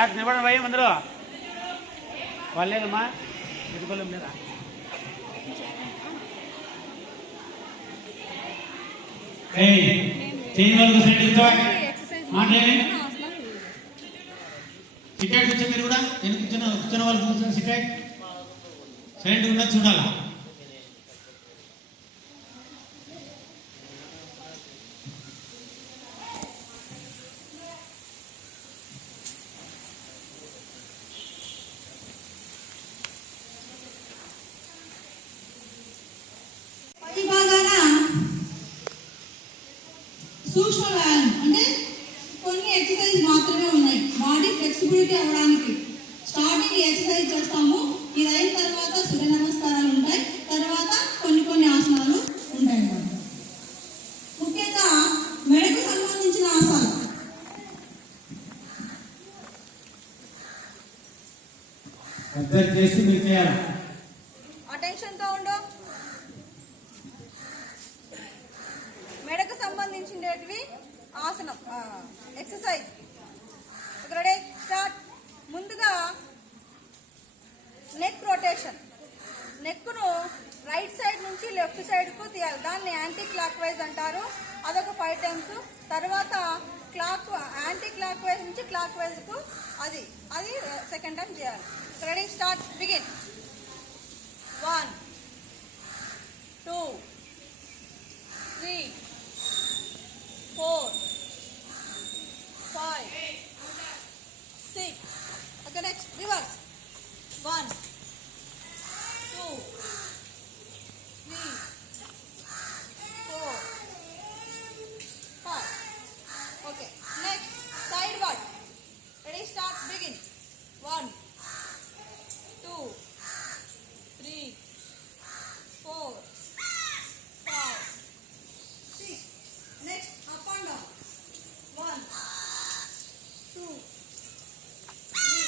బ్యాట్ నిలబడండి భయం అందరూ. వాళ్ళు లేదమ్మా, ఎదుకోలేం లేదా? సిటైట్ వచ్చే మీరు కూడా కూర్చున్న వాళ్ళు కూర్చొని సిటైట్ సైలెంట్ ఉన్నది చూడాలా. సూక్ష్మ వ్యాయామం అంటే కొన్ని ఎక్సర్సైజ్ మాత్రమే ఉన్నాయి బాడీ ఫ్లెక్సిబిలిటీ అవ్వడానికి. స్టార్టింగ్ ఎక్సర్సైజ్ చేస్తాము, ఇది అయిన తర్వాత సూర్య నమస్కారాలు ఉంటాయి, తర్వాత కొన్ని ఆసనాలు ఉంటాయి అన్నమాట. ముఖ్యంగా మెడకు సంబంధించిన ఆసనాలు. చేసి మీరు చేయాలి. అటెన్షన్తో ఉండు. మెడకు సంబంధించినవి ఆసనం ఎక్సర్సైజ్. Ready start. ముందుగా నెక్ రొటేషన్. నెక్ను రైట్ సైడ్ నుంచి లెఫ్ట్ సైడ్కు తీయాలి, దాన్ని యాంటీ క్లాక్ వైజ్ అంటారు. అదొక 5 times. తర్వాత యాంటీ క్లాక్ వైజ్ నుంచి క్లాక్ వైజ్కు అది సెకండ్ టైం చేయాలి. Ready start begin. 1 2 3 4 5 6. Okay, next reverse. 1 2 3 4 5. Okay, next sideward. Ready, start, begin. 1 2 3 4 5 6. Next up and down. 1 2 3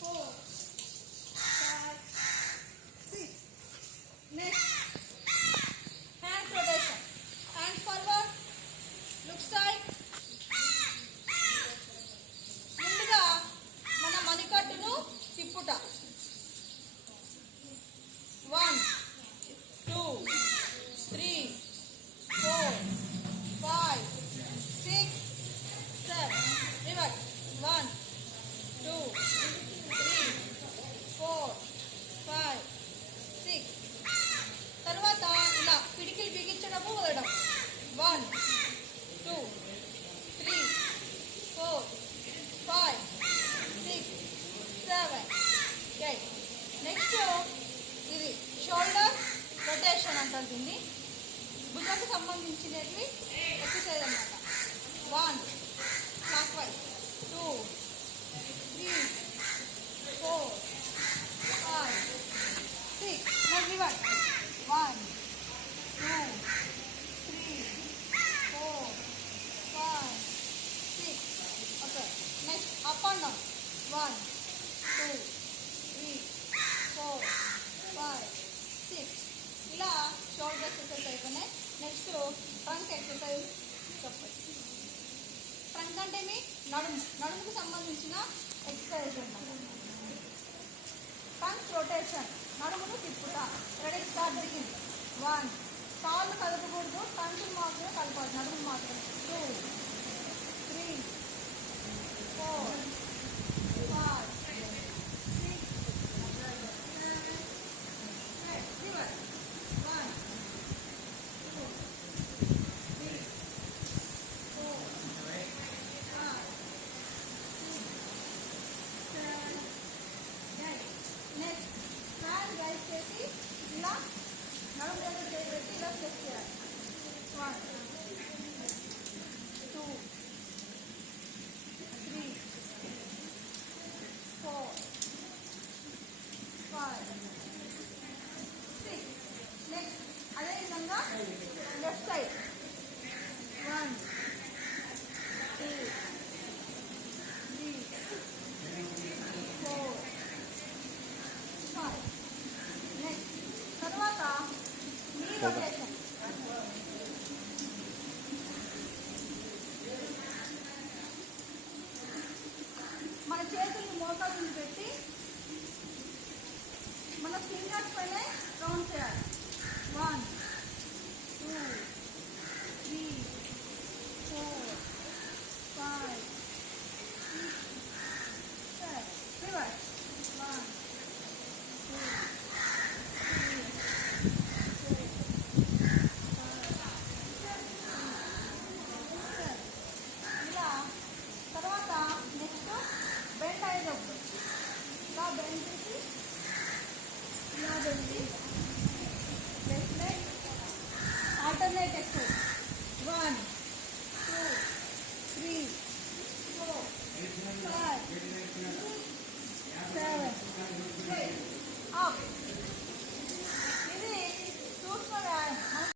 4 5 6. Next hands rotation. Hands forward, look straight. ముందుగా మన మణికట్టును తిప్పుట. 1 2 3 4 5 6 7. Reverse. 1 2 3 4 5 6. తర్వాత ఇలా పిడికిలు బిగించడము వదలడం. 1 2 3 4 5 6 7 8. నెక్స్ట్ ఇది షోల్డర్ రొటేషన్ అంటారు దీన్ని. భుజానికి సంబంధించినవి ఎక్సర్సైజ్ అన్నమాట. 1 clock wise, 2 3 4 5 6. Next reverse. 1 2 3 4 5 6. Okay, next up and down. 1 2 3 4 5 6. ఇలా షోల్డర్ ఎక్సర్సైజ్ అయిపోయినాయి. నెక్స్ట్ ట్రంక్ ఎక్సర్సైజ్ చెప్పండి. ట్రంక్ అంటే మీ నడుముకు సంబంధించిన ఎక్సర్సైజ్ అన్నమాట. ట్రంక్ రొటేషన్, నడుమును తిప్పుతా. Ready start begin. 1 కాళ్ళు కదపకూడదు, ట్రంక్ మాత్రమే కలపాలి, నడుము మాత్రమే. 2 3 4 5 6 7. 1 2 3 4 5 6 7 8. నెక్స్ట్ హ్యాండ్ రైట్ చేసి ఇలా నడుము దగ్గర చేసి ఇలా స్ట్రెచ్ చేయాలి. 1 2 3 4 5 6. నెక్స్ట్ అదేవిధంగా లెఫ్ట్ సైడ్. 1 2 3 4 5. నెక్స్ట్ తర్వాత నీ రొటేషన్. ఫింగర్స్ పైన కౌంట్ చేయాలి. 1 2